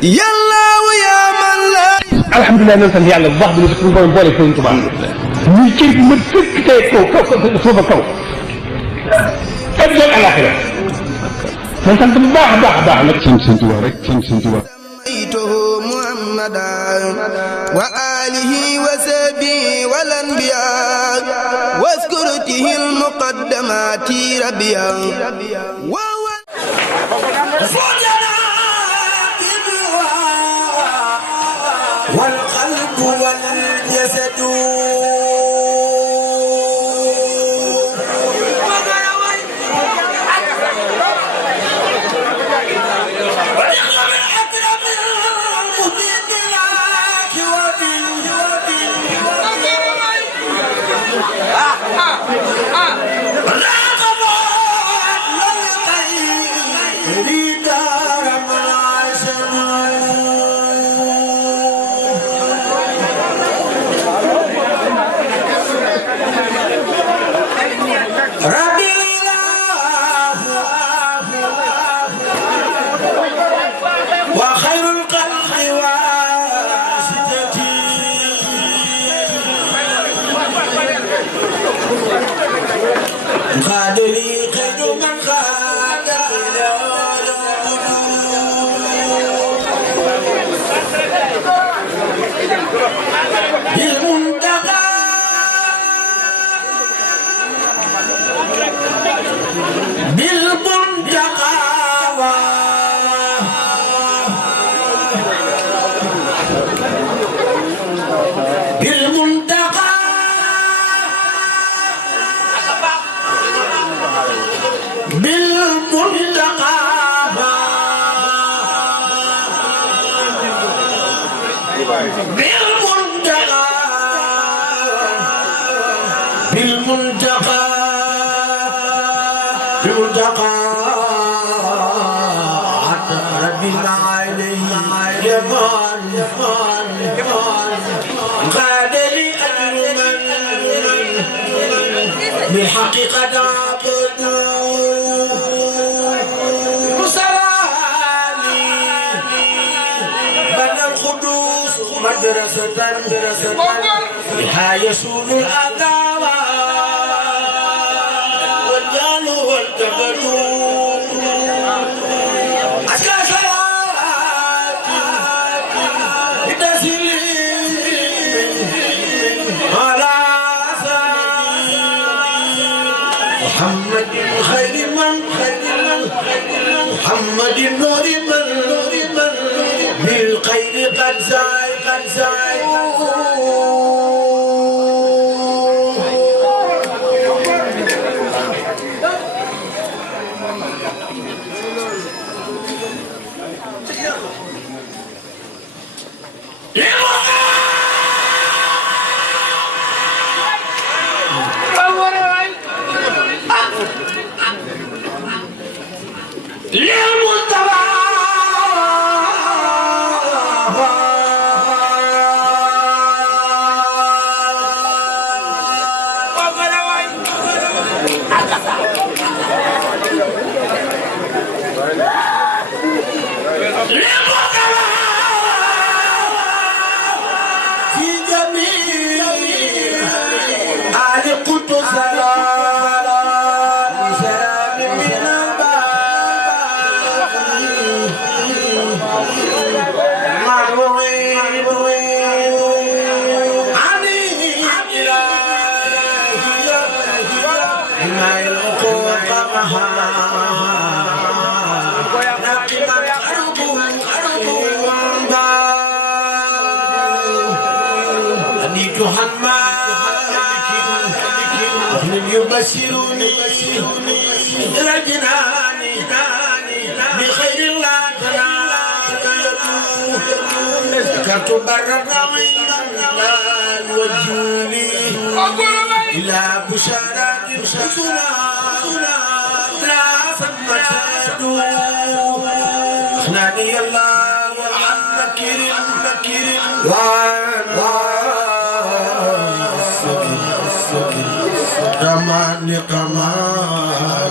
yàlla yaa man la. alhamdulilah nañ sant yàlla bu baax bi ñu suñu borom boole Sëriñ Tuubaa ñuy cër bi ma fekk tey kaw suufa kaw ak doon alaxira man sant bu baax a baax a baax nag sant Sëriñ Tuubaa rek sant Sëriñ Tuubaa سميته محمدا وآله وصحبه والأنبياء واذكرته المقدمات ربيا والقلب والجسد بالحقيقة عبدوا مسلالي بنى القدوس مدرسة بها يسود الأداوة والجال والكبد محمد خير من محمد نور من بالخير قد زاي يبشروني إلى الجنان بخير لا تنال ذكرت بر الرعيل والجولي إلى بشارات حسنا لا ثم شهدوا أخناني الله عن مكر كمان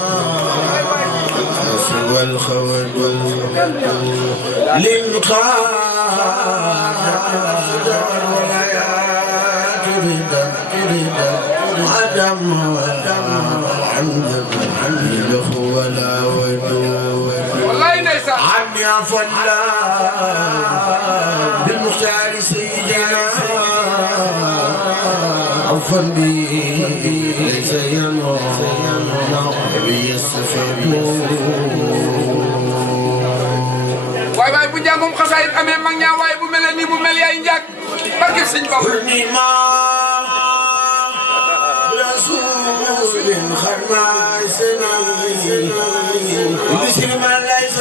سوى الخوات والولايات تريد عدم الحمد ولا ودود عني عفو الله بالمختار سيدنا عفوا بي ليس ينوى بي waay waay bu njàngum xasaayit amee mag ñaa waay bu mel ni bu mel yaay njàkk barke sëñ Ba رسول خرماسنا بسم الله ليس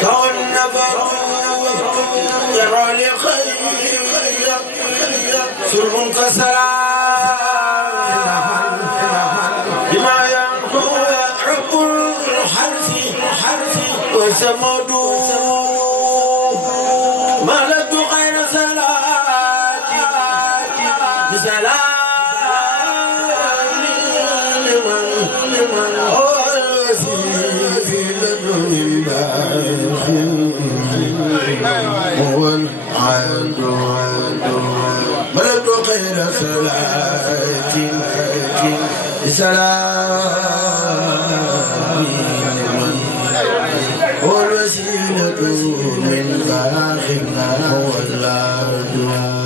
كون نبر يرى لخير سر كسرى بما ينقو حب الحرث وسمد ما لد غير صلاة بسلام هو العاد بلد خير صلاة بسلام هو الوسيلة من باخنا هو العاد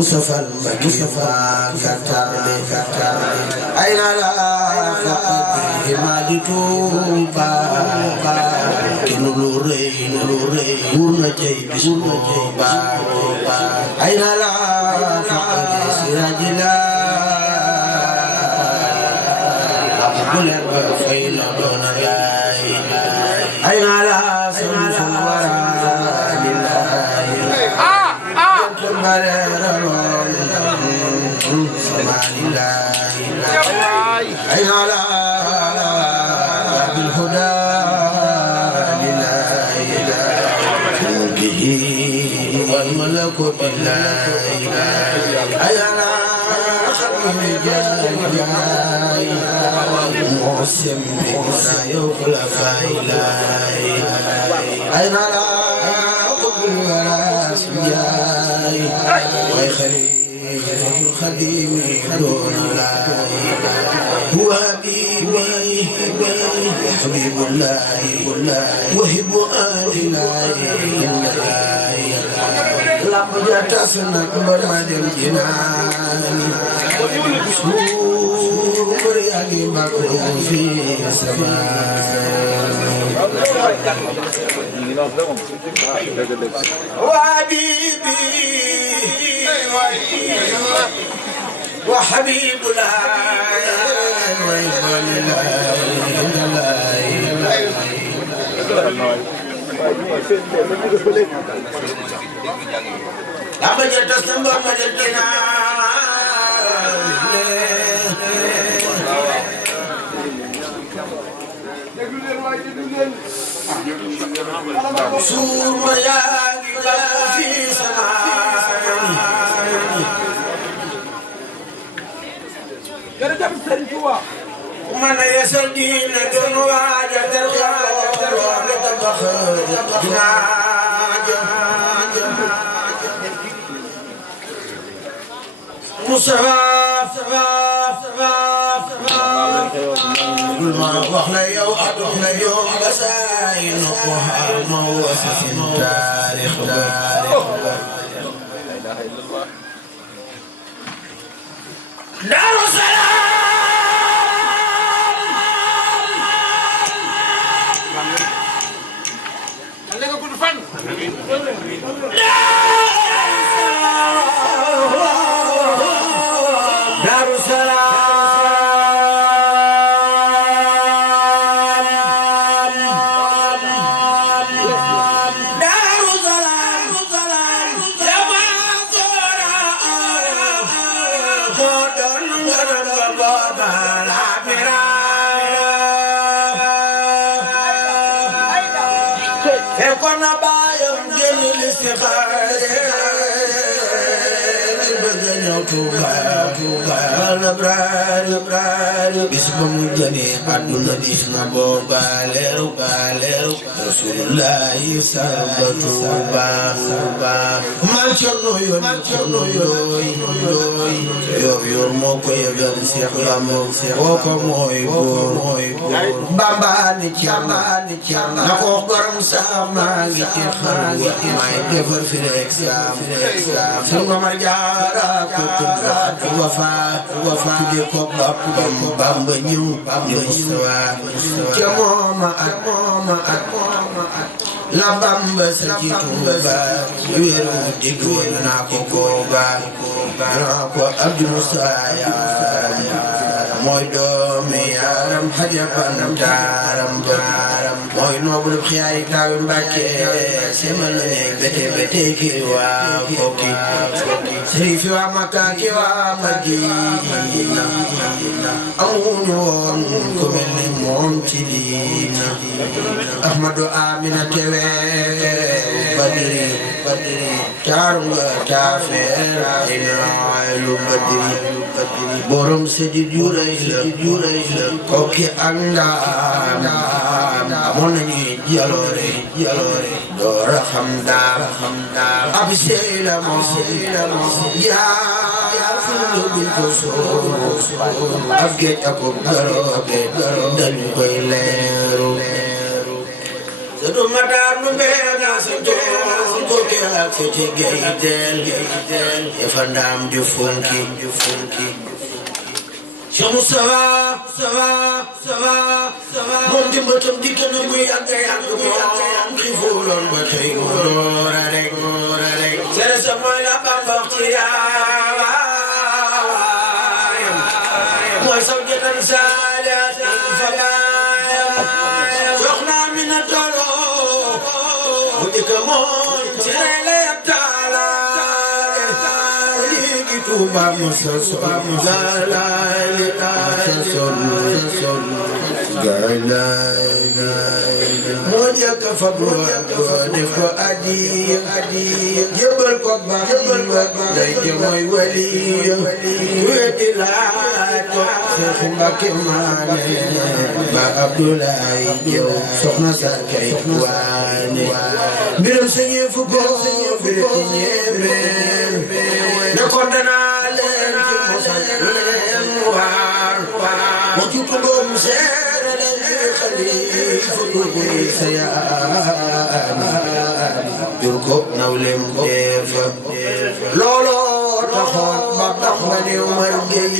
مصطفى المكيفا كتر أين لا فقد ما توبا نوري ورنجي بسوبا أين لا فقد سراج لا أقبل فيل دون لاي أين لا سمس الورى أين على بالهدى لله به والملك بالله أين على خلق الرجال معصم بنا يخلف إلهي أين على قبل وراس جاي ويخلي خديم دون الله هو حبيبي حبيب الله وهب آلنا لقد اعتصمنا بمراد الجنان سور يعني مكروه في السماء وحبيبي وحبيب suur ma yaa ngi bàyyi fii sama jërëjëf Sëriñ Tuuba man a yeesal diine doon waaja del xaar ne tabax jumaa ja Mustafa bul ma wax la yow adux la yow ba saay no ko xaar ma wasa sin taarix Daaru nga gudd fan Daaru Ekona bayam geni listixaare bëgg ñëw Tuuba labrari bis ba mu jëmee àdduna dis na booba leeru Rasulullahi sarba Tuuba man Cerno yor moo ko yëgal Seex Bamba kooku mooy góor Bamba ni Cerno na ko gorom sama ngi ci xar may defar fi rek sam Sëriñ Omar Jaara ko wafa tudde ko Bamba ñëw Mustafa ca mooma at la Bamba sa ci Tuuba wéeru diggu naa ko kooba naa ko Abdu Musa mooy doomi yaaram xajaban taaram mooy noobul xiyaari taawi Mbàkke semal na ne bete ki waa Kokki sërifi waa Makka ki waa Madina amuñu woon ku mel ni moom ci diina Ahmadu Amina tewe Badiri taaru nga taafeer ina lu Badiri borom sëdi juray la Kokki ak Ndaam amoon nañu jaloore doora xam daal ab sey la moom yaa fu ñu duñ ko soo ab géej ak garoobe dañu koy leeru Sëdu Mataar nu mbeena si tool Kokki ak ci géej del fa Ndaam ju funki Cheikh Moustapha moom jëmbatam dikk na muy yàgg moom xiifuloon ba tey mu doora rek sere sa mooy la Bamba ci yaayam mooy saw jëtan saaliat fa baayam soxna mi na toloo bu dikk moom ci reele yab taala Tuuba musa sol moo jëkk fa def ko adiya jëbal ko Bamba day jëmoy wali weddi laaj ko Seex Mbàkke maane ba Abdoulaye Jaw soxna sa kay waane mbiram sañee fu ko bireti ñeemeen ne ko danaa leen ci mosal leen waar mo ci tuddoom seere leen ci xalifa tuddi sa yaani jur ko nawlem deefa looloo taxoon ba tax ma ne Umar Géy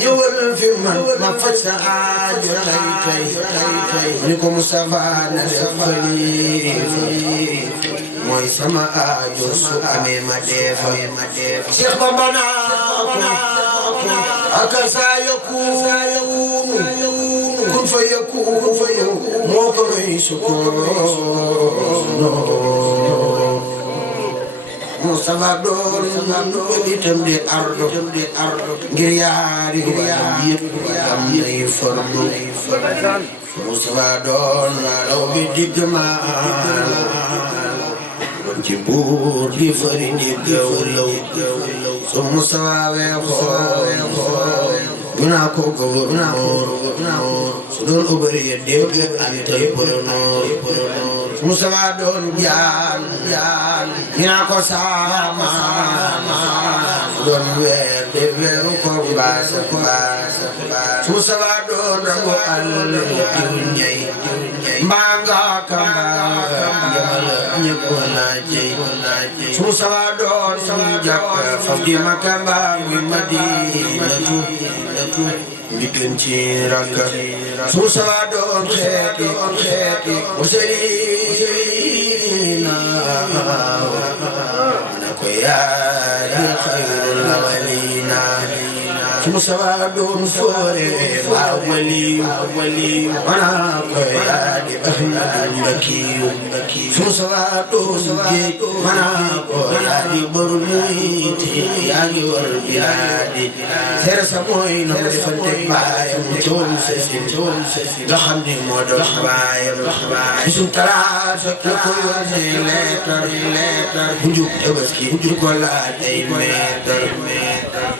ñëwal fi man ma faj sa aajo tay ni ko Mustafa na def xalifa mooy sama aajo su amee ma defa Cheikh Bamba naa aka saa yakunu kun fa yakunu moo ko may sukkoon Mustafa doon itam di ardo ngir yaari yëpp am nay fardu Mustafa doon law bi digg maal doon ci buur di fari digg walaw su Mustafa weexoo guna ko gouverneur su doon ubari ya dégg antal gouverneur Mustafa doon jaan guna ko sama doon weer de weeru ko baas Mustafa doon rabu alal ñay mbanga kamba yamala ñepp na jey Mustafa doon jàpp faf di makamba mi Madinatu di gën ci rakka Mustafa doon xeeti muselina na ko yaa xayrul awalina Mustafa doon foore waaw wali mana ko yaa di Ahmadu Mbakiyu Mustafa doon géej mana ko yaa di boru muyti yaa ngi war bilaadi seere sa mooy na mu defante baayam coon sesin nga xam ni moo doon baayam bisu talaata la ko yónnee leetar bu njub Tabaski bu ko laaj ay meetar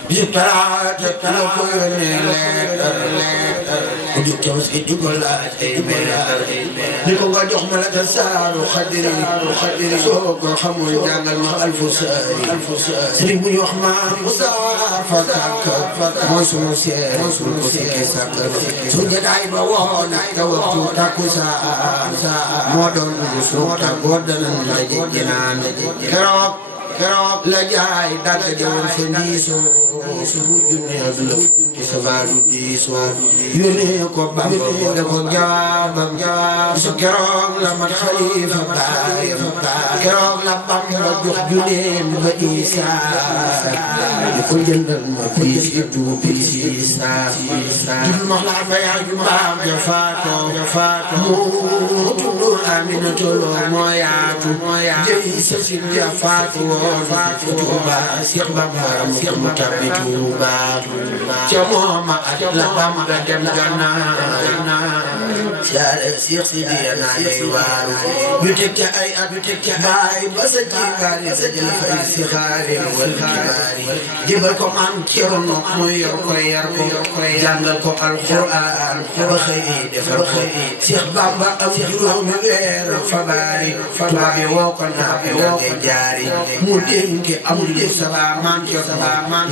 bisu talaata la ko yónnee leetar bu njub Tabaski bu ko laaj ay meetar ni ko nga jox ma la ta saaru xadiri soo ko xamul jàngal ma alfusaari sëriñ bu ñu wax ma Musa Fakak mooy sunu seer sunu ko sikki sàkk su jotaay ba woon te waxtu takkusaan moo doon sunu tàggoo danañ la jinaan keroog la jaay dagg jëwoon sa ndiisoo su junne ak lëf ci sa baaru diisoo yónnee ko Bamba mu def ko jawaabam su keroog la mat xalifa baayam keroog la Bamba jox junneem ba Isaa di ko jëndal ma piis yi tuub piis yi Isaa jul ma laa ba yaa ju mbaam ja faatoo mu tudd Aminata Lo moo yaatu jëy sa sin ja faatu Tuuba Seex Bamba mu tabbi Tuuba ca mooma at la Bamba dem Gànnaar siyaare Seex Sidiya naa lay waaru ñu teg ca ay at baay ba sa jibaari sa jël fay si xaari wal kibaari jëbal ko maam Cerno mu yor ko yar ko jàngal ko alxuraan ba xëy defar ko Seex Bamba am juróomi weer fa baari tubaab yi woo ko naa ko nga jaari mu dénke amul jëf sa baa maam Cerno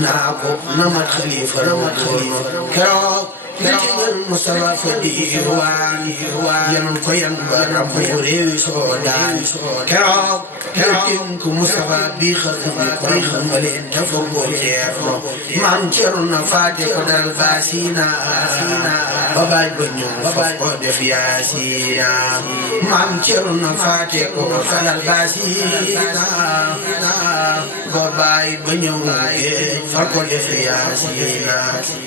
naa ko na mat xalifa keroog Mustafa fa diiwaan yanul ko yan ba rambu réewi Soodaan keroog tënk Mustafa bi xarxami ko ma leen dafa ko jeexo maam Cerno faate ko dal baasina ba baaj ba ñëw fa ko def yaasina maam Cerno faate ko dal baasina ba baaj ba ñëw fa ko def yaasina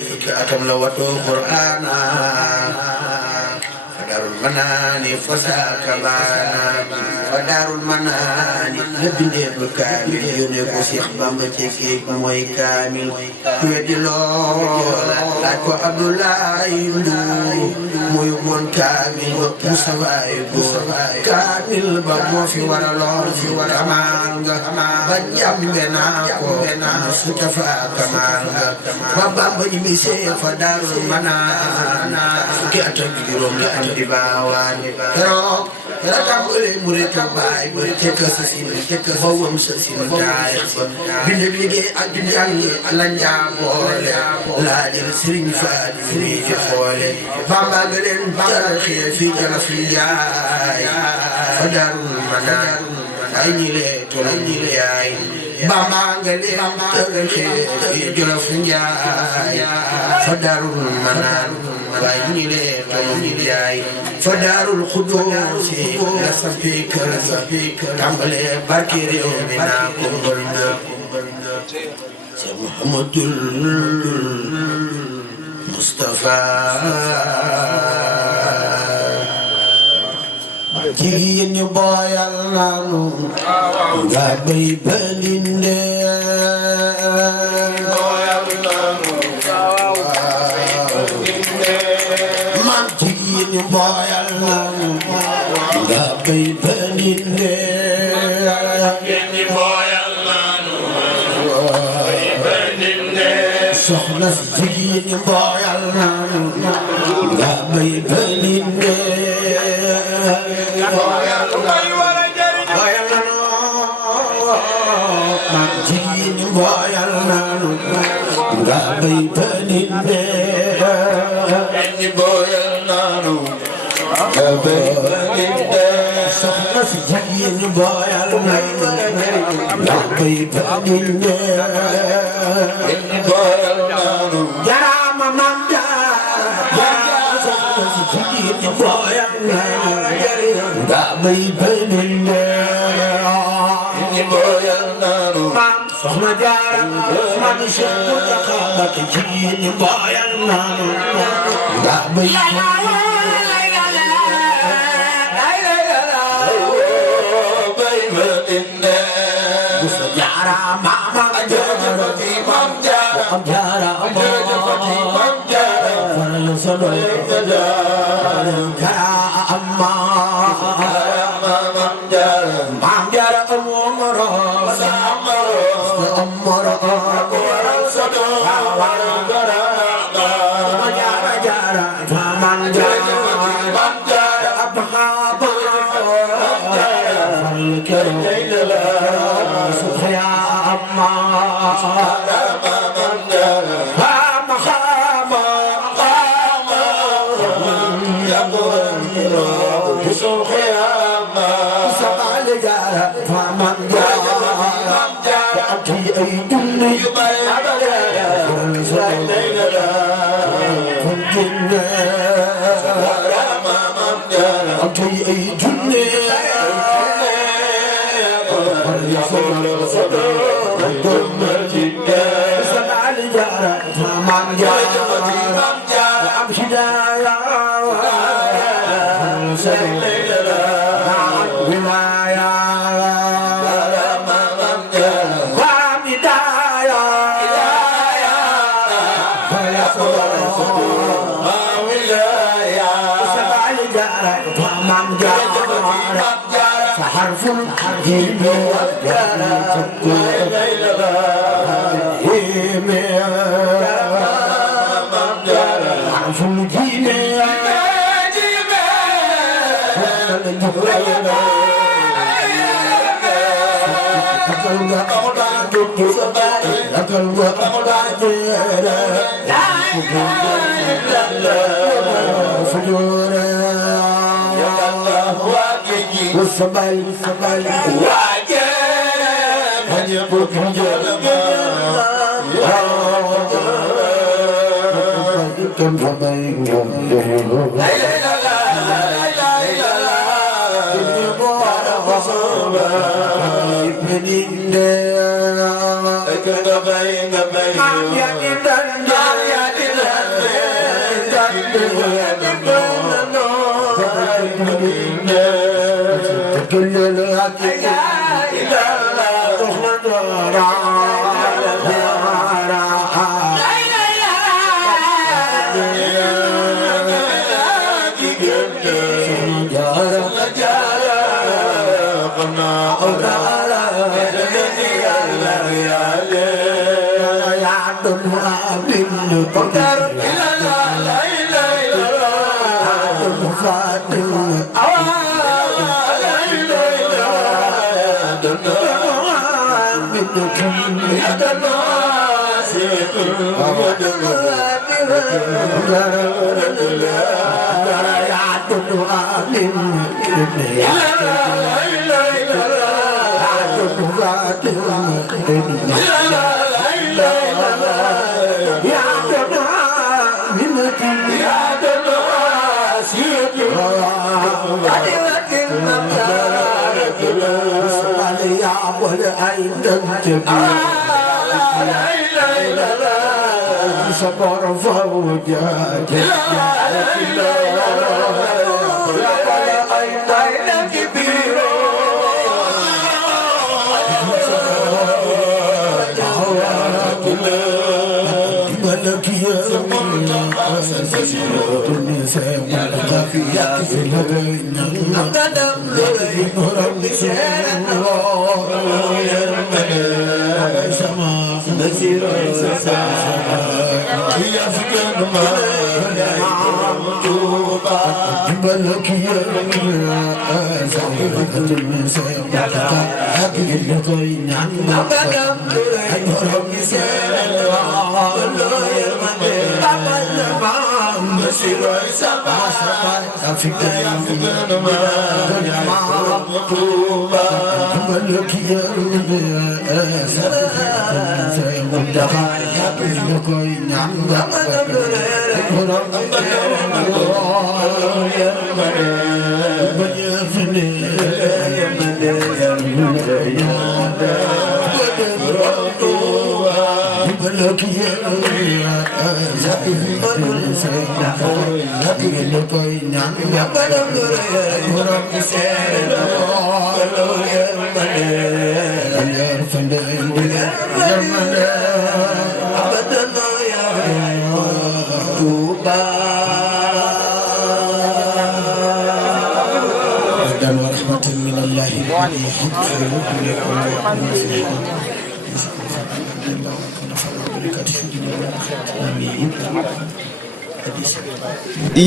fukki atam la watoo Qur'ana Fadarul Manaani fasaaka baana Fadarul Manaani la bindee ba kaamil yónnee ko Seex Bamba ci géej mooy kaamil ku weddi loola laaj ko Abdoulaye Ndour mooy woon kaamil Mustafa kaamil ba moo fi waraloon kamaal nga ba jàmbe naa ko Mustafa kamaal nga ba Bamba ñi mi see Fadarul Manaani fukki at ak juróom la am di baawaan keroog la tàmbalee murit baay ba tekk sa sin ba wam sa sin taarix ba bind liggéey ak jàng la njaaboole laa jël Sëriñ Faatu fii ci xoole Bamba nga leen tarxee fii Jolof Njaay Fadarul Manaani ay ñi lee tol ñi yaay Bamba nga leen tarxee fii Jolof Njaay Fadarul Manaani waaye ñu ngi lee tol ñi yaay Fadarul Xudoos la sampi kër tàmbalee barke réew mi naa ko mbër nga Seex Muhammadul Mustafa jigéen ñi booyal naanu nga bay balinde man jigéen ñi boyal nanu nga bay baninde ni boyal nanu bay baninde soxna jigéen ñi boyal nanu nga bay baninde boyal nanu mag jigéen ñi boyal nanu nga bay baninde ni boyal nanu nga bay baninde soxna si jigéen ñi boyal nanu nga bay baninde ni boyal nanu jarama mam jaara soxna si jigéen ñi boyal nanu nga bay baninde ni boyal nanu soxna jaara man Cheikh Mountakha Mbacké jigéen ñi boyal nanu nga bay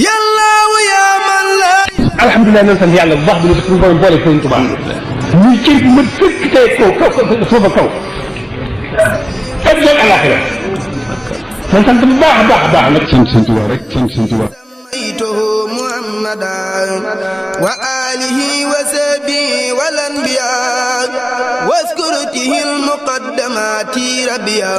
yàllaaw yaa man la. alhamdulilah nañ sant yàlla bu baax bi ñu suñu borom boole Sëriñ Tuubaa muy cër bu ma fekk tey foofa kaw ak doon alaxira man sant bu baax a baax a baax nag sant Sëriñ Tuubaa rek sant Sëriñ Tuubaa محمدا وآله وصحبه والأنبياء واذكرته المقدمات ربيا